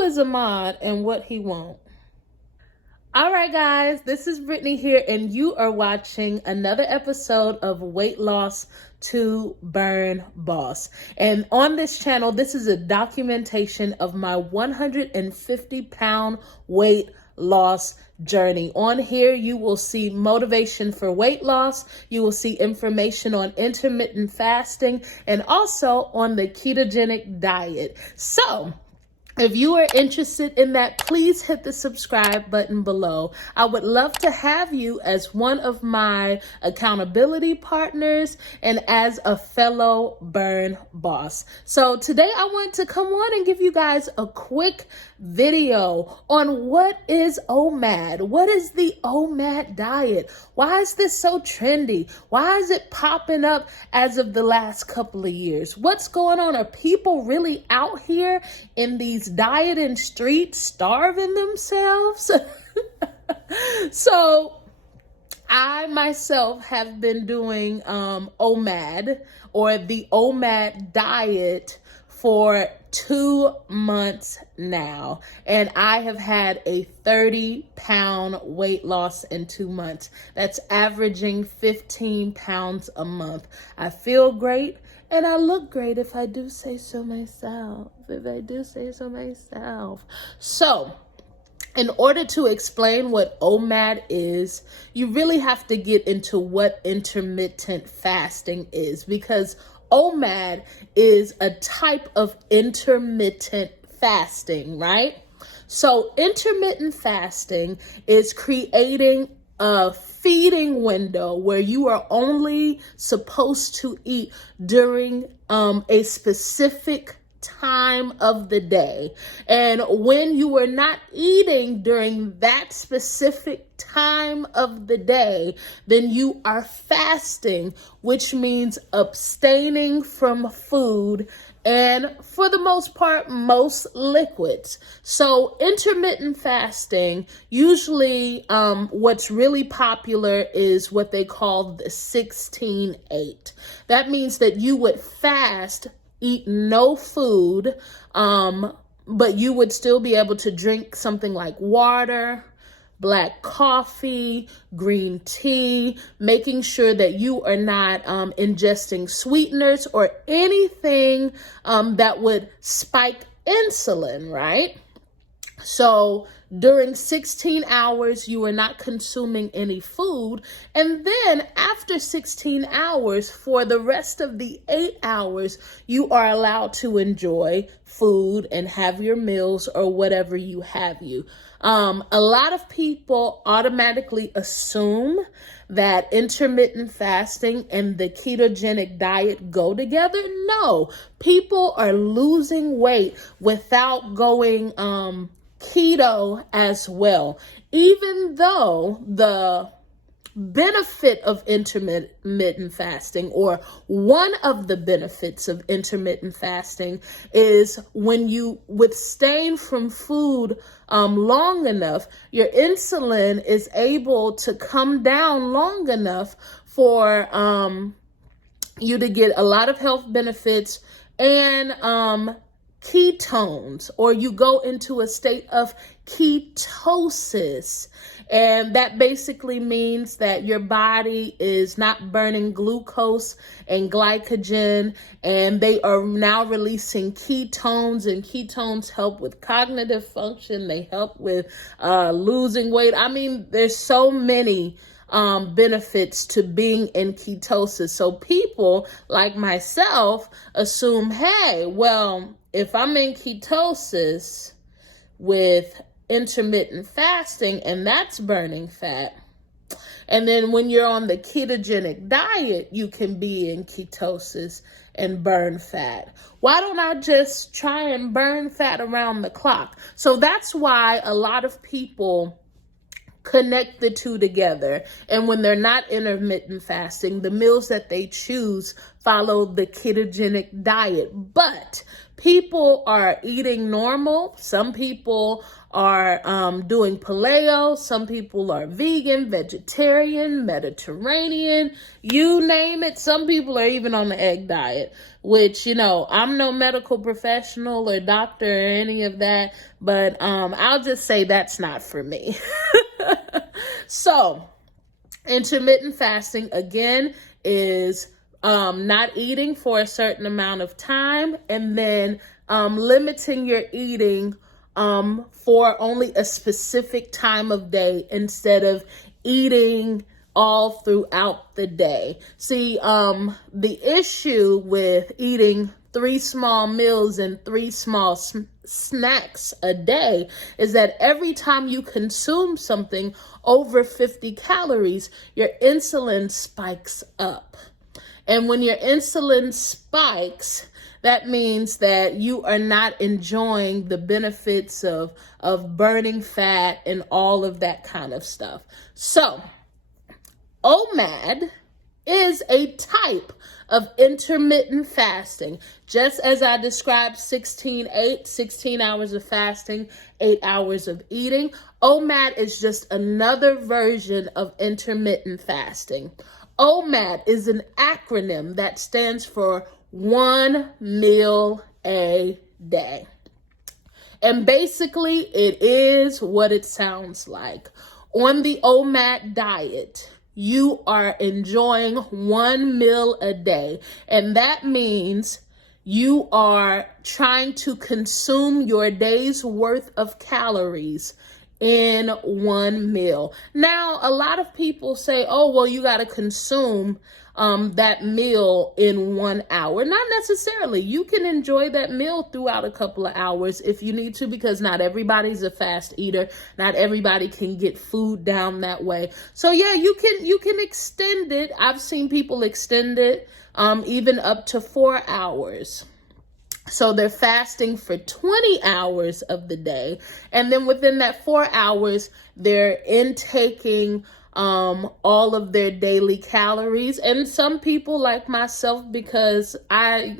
Who is OMAD and what he won't? All right, guys, this is Brittany here, and you are watching another episode of Weight Loss to Burn Boss. And on this channel, this is a documentation of my 150-pound weight loss journey. On here, you will see motivation for weight loss. You will see information on intermittent fasting and also on the ketogenic diet. So, if you are interested in that, please hit the subscribe button below. I would love to have you as one of my accountability partners and as a fellow burn boss. So today I want to come on and give you guys a quick video on what is OMAD. What is the OMAD diet? Why is this so trendy? Why is it popping up as of the last couple of years? What's going on? Are people really out here in these dieting streets starving themselves? So I myself have been doing OMAD, or the OMAD diet, for 2 months now, and I have had a 30-pound weight loss in 2 months. That's averaging 15 pounds a month. I feel great and I look great, if I do say so myself. So, in order to explain what OMAD is, you really have to get into what intermittent fasting is, because OMAD is a type of intermittent fasting, right? So intermittent fasting is creating a feeding window where you are only supposed to eat during a specific time of the day. And when you are not eating during that specific time of the day, then you are fasting, which means abstaining from food and, for the most part, most liquids. So intermittent fasting, usually what's really popular is what they call the 16-8. That means that you would fast, eat no food, but you would still be able to drink something like water, black coffee, green tea, making sure that you are not ingesting sweeteners or anything that would spike insulin, right? So during 16 hours, you are not consuming any food. And then after 16 hours, for the rest of the 8 hours, you are allowed to enjoy food and have your meals or whatever you have you. A lot of people automatically assume that intermittent fasting and the ketogenic diet go together. No, people are losing weight without going keto as well, even though the benefit of intermittent fasting, or one of the benefits of intermittent fasting, is when you abstain from food long enough, your insulin is able to come down long enough for you to get a lot of health benefits and ketones, or you go into a state of ketosis. And that basically means that your body is not burning glucose and glycogen, and they are now releasing ketones, and ketones help with cognitive function. They help with losing weight. I mean, there's so many benefits to being in ketosis. So people like myself assume, hey, well, if I'm in ketosis with intermittent fasting and that's burning fat, and then when you're on the ketogenic diet, you can be in ketosis and burn fat. Why don't I just try and burn fat around the clock? So that's why a lot of people connect the two together. And when they're not intermittent fasting, the meals that they choose follow the ketogenic diet. But people are eating normal. Some people are doing paleo. Some people are vegan, vegetarian, Mediterranean, you name it. Some people are even on the egg diet, which, you know, I'm no medical professional or doctor or any of that, but I'll just say that's not for me. So, intermittent fasting, again, is not eating for a certain amount of time, and then limiting your eating for only a specific time of day instead of eating all throughout the day. See, the issue with eating 3 small meals and 3 small snacks a day is that every time you consume something over 50 calories, your insulin spikes up. And when your insulin spikes, that means that you are not enjoying the benefits of burning fat and all of that kind of stuff. So, OMAD is a type of intermittent fasting. Just as I described 16-8, 16 hours of fasting, 8 hours of eating, OMAD is just another version of intermittent fasting. OMAD is an acronym that stands for 1 meal a day. And basically, it is what it sounds like. On the OMAD diet, you are enjoying 1 meal a day. And that means you are trying to consume your day's worth of calories in 1 meal. Now, a lot of people say, oh, well, you got to consume that meal in 1 hour. Not necessarily. You can enjoy that meal throughout a couple of hours if you need to, because not everybody's a fast eater. Not everybody can get food down that way. So yeah, you can extend it. I've seen people extend it even up to 4 hours. So they're fasting for 20 hours of the day. And then within that 4 hours, they're intaking all of their daily calories. And some people like myself, because I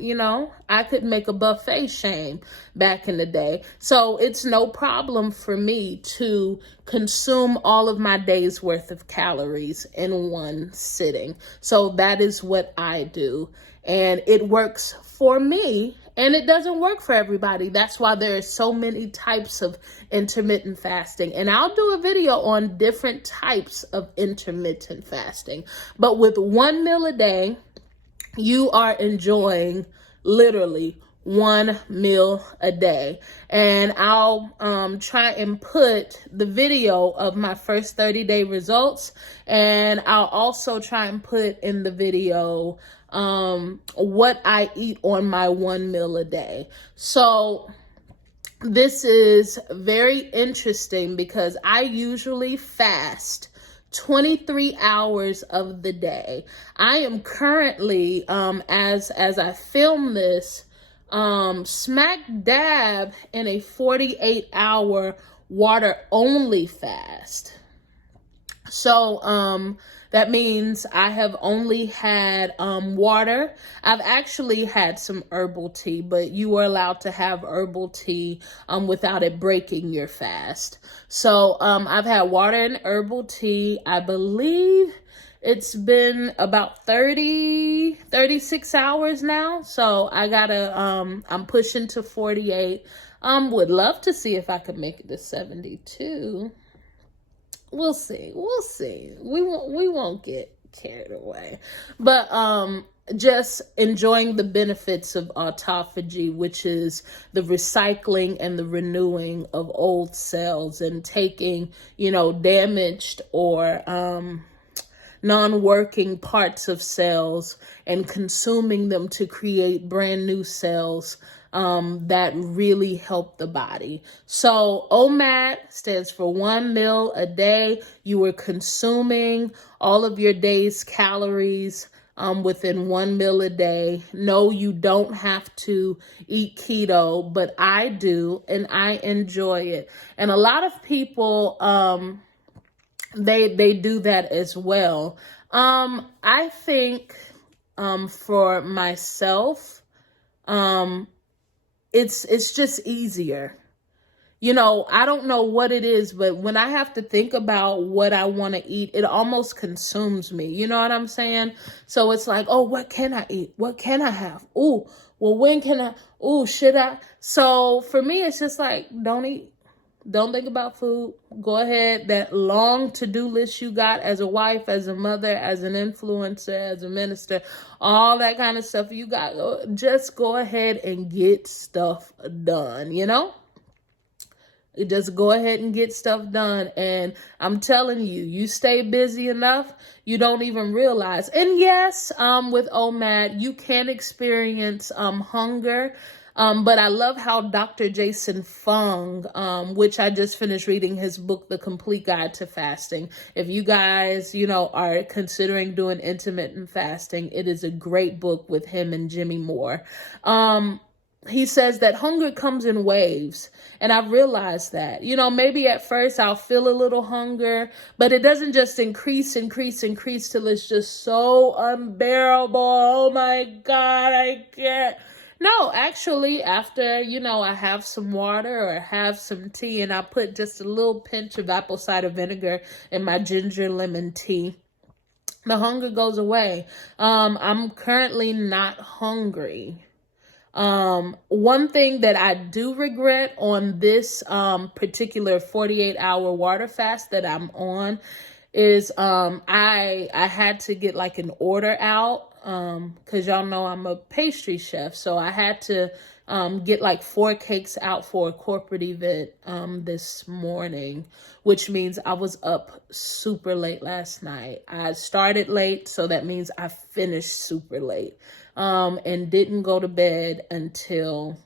could make a buffet shame back in the day. So it's no problem for me to consume all of my day's worth of calories in one sitting. So that is what I do. And it works for me. And it doesn't work for everybody. That's why there are so many types of intermittent fasting. And I'll do a video on different types of intermittent fasting. But with 1 meal a day, you are enjoying literally 1 meal a day. And I'll try and put the video of my first 30-day results. And I'll also try and put in the video what I eat on my 1 meal a day. So this is very interesting because I usually fast 23 hours of the day. I am currently, as I film this, smack dab in a 48-hour water only fast. So, that means I have only had water. I've actually had some herbal tea, but you are allowed to have herbal tea without it breaking your fast. So I've had water and herbal tea. I believe it's been about 36 hours now. So I gotta, I'm pushing to 48. Would love to see if I could make it to 72. We'll see. We won't get carried away. But just enjoying the benefits of autophagy, which is the recycling and the renewing of old cells and taking, damaged or non-working parts of cells and consuming them to create brand new cells that really help the body. So OMAD stands for 1 meal a day. You are consuming all of your day's calories within 1 meal a day. No, you don't have to eat keto, but I do, and I enjoy it. And a lot of people they do that as well. I think for myself, it's just easier. You know, I don't know what it is, but when I have to think about what I want to eat, it almost consumes me. You know what I'm saying? So it's like, oh, what can I eat? What can I have? Oh, well, when can I? Oh, should I? So for me, it's just like, don't eat. Don't think about food. Go ahead. That long to-do list you got as a wife, as a mother, as an influencer, as a minister, all that kind of stuff you got, just go ahead and get stuff done, you know? Just go ahead and get stuff done. And I'm telling you, you stay busy enough, you don't even realize. And yes, with OMAD, you can experience hunger. But I love how Dr. Jason Fung, which I just finished reading his book, The Complete Guide to Fasting. If you guys, you know, are considering doing intermittent fasting, it is a great book with him and Jimmy Moore. He says that hunger comes in waves. And I've realized that, you know, maybe at first I'll feel a little hunger, but it doesn't just increase till it's just so unbearable. Oh my God, I can't. No, actually, after, you know, I have some water or have some tea and I put just a little pinch of apple cider vinegar in my ginger lemon tea, the hunger goes away. I'm currently not hungry. One thing that I do regret on this particular 48-hour water fast that I'm on is I had to get like an order out because y'all know I'm a pastry chef, so I had to get like 4 cakes out for a corporate event this morning, which means I was up super late last night. I started late, so that means I finished super late. And didn't go to bed until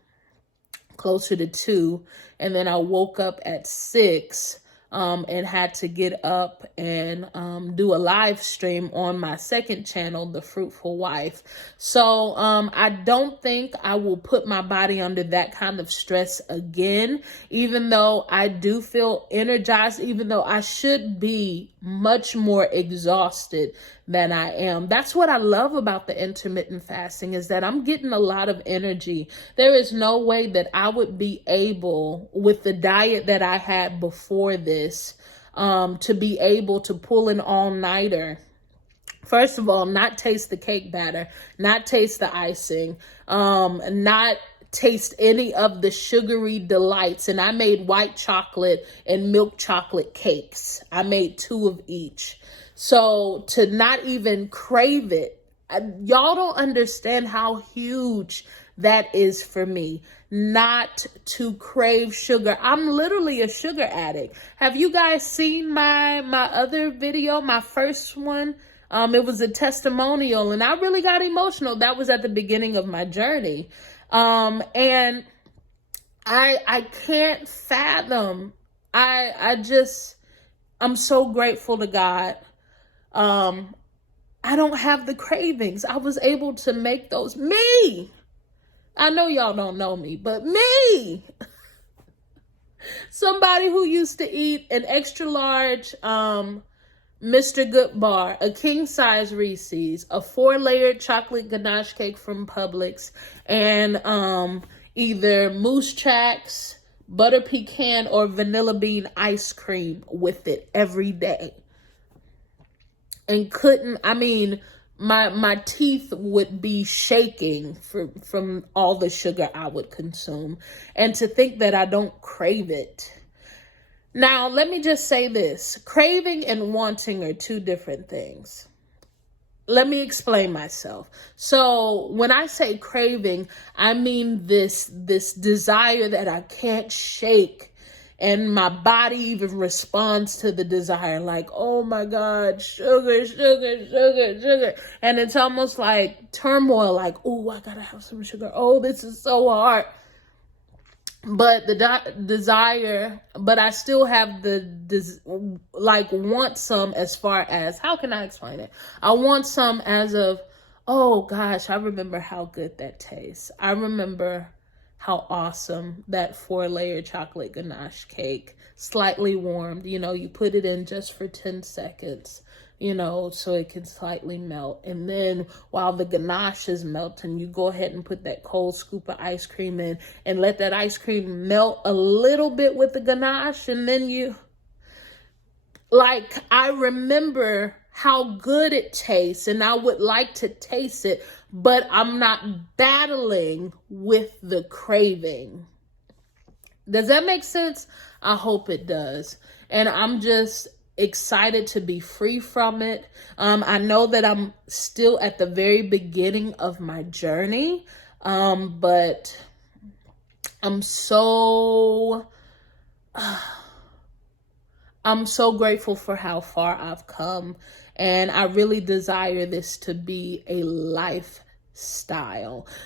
closer to 2. And then I woke up at 6 and had to get up and do a live stream on my second channel, The Fruitful Wife. So I don't think I will put my body under that kind of stress again, even though I do feel energized, even though I should be much more exhausted than I am. That's what I love about the intermittent fasting, is that I'm getting a lot of energy. There is no way that I would be able, with the diet that I had before this, to be able to pull an all-nighter. First of all, not taste the cake batter, not taste the icing, not taste any of the sugary delights. And I made white chocolate and milk chocolate cakes. I made 2 of each. So to not even crave it, y'all don't understand how huge that is for me, not to crave sugar. I'm literally a sugar addict. Have you guys seen my other video, my first one? It was a testimonial and I really got emotional. That was at the beginning of my journey. And I can't fathom. I'm so grateful to God. I don't have the cravings. I was able to make those. Me! I know y'all don't know me, but me! Somebody who used to eat an extra large Mr. Good bar, a king size Reese's, a 4-layered chocolate ganache cake from Publix, and either Moose Tracks, butter pecan, or vanilla bean ice cream with it every day. And my teeth would be shaking from all the sugar I would consume. And to think that I don't crave it. Now, let me just say this. Craving and wanting are 2 different things. Let me explain myself. So when I say craving, I mean this desire that I can't shake. And my body even responds to the desire, like, oh my God, sugar, sugar, sugar, sugar. And it's almost like turmoil, like, oh, I gotta have some sugar. Oh, this is so hard. But the desire, but I still have want some as far as, how can I explain it? I want some as of, oh gosh, I remember how good that tastes. I remember how awesome that 4-layer chocolate ganache cake, slightly warmed, you know, you put it in just for 10 seconds, you know, so it can slightly melt. And then while the ganache is melting, you go ahead and put that cold scoop of ice cream in and let that ice cream melt a little bit with the ganache. And then you, like, I remember how good it tastes and I would like to taste it, but I'm not battling with the craving. Does that make sense? I hope it does. And I'm just excited to be free from it. I know that I'm still at the very beginning of my journey, but I'm so grateful for how far I've come, and I really desire this to be a lifestyle.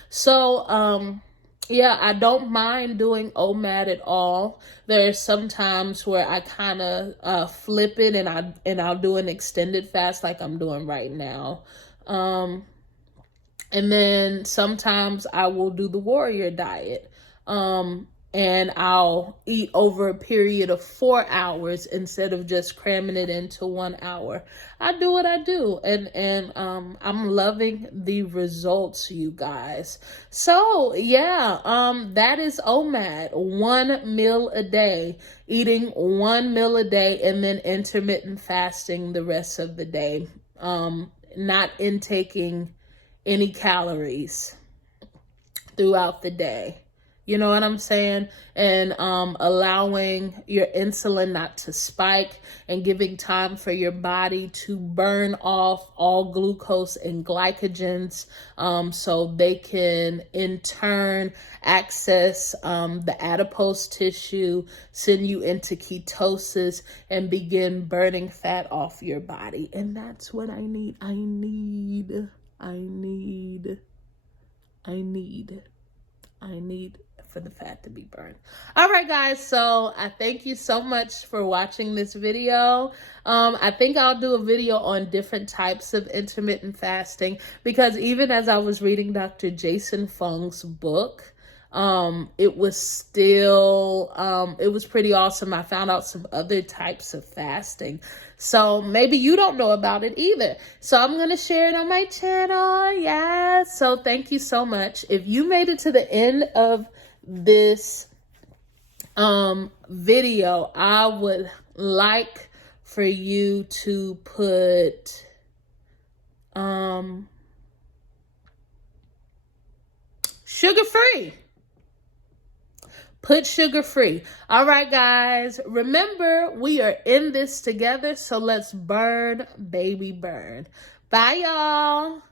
So, yeah, I don't mind doing OMAD at all. There's some times where I kind of flip it and I'll do an extended fast like I'm doing right now. And then sometimes I will do the warrior diet. And I'll eat over a period of 4 hours instead of just cramming it into 1 hour. I do what I do, and I'm loving the results, you guys. So yeah, that is OMAD, 1 meal a day, eating 1 meal a day, and then intermittent fasting the rest of the day, not intaking any calories throughout the day. You know what I'm saying? And allowing your insulin not to spike and giving time for your body to burn off all glucose and glycogens, so they can in turn access the adipose tissue, send you into ketosis, and begin burning fat off your body. And that's what I need. I need for the fat to be burned. All right, guys. So I thank you so much for watching this video. I think I'll do a video on different types of intermittent fasting, because even as I was reading Dr. Jason Fung's book, it was still, it was pretty awesome. I found out some other types of fasting. So maybe you don't know about it either. So I'm going to share it on my channel. Yeah. So thank you so much. If you made it to the end of this, video, I would like for you to put, sugar-free. Put sugar-free. All right, guys. Remember, we are in this together, so let's burn, baby, burn. Bye, y'all.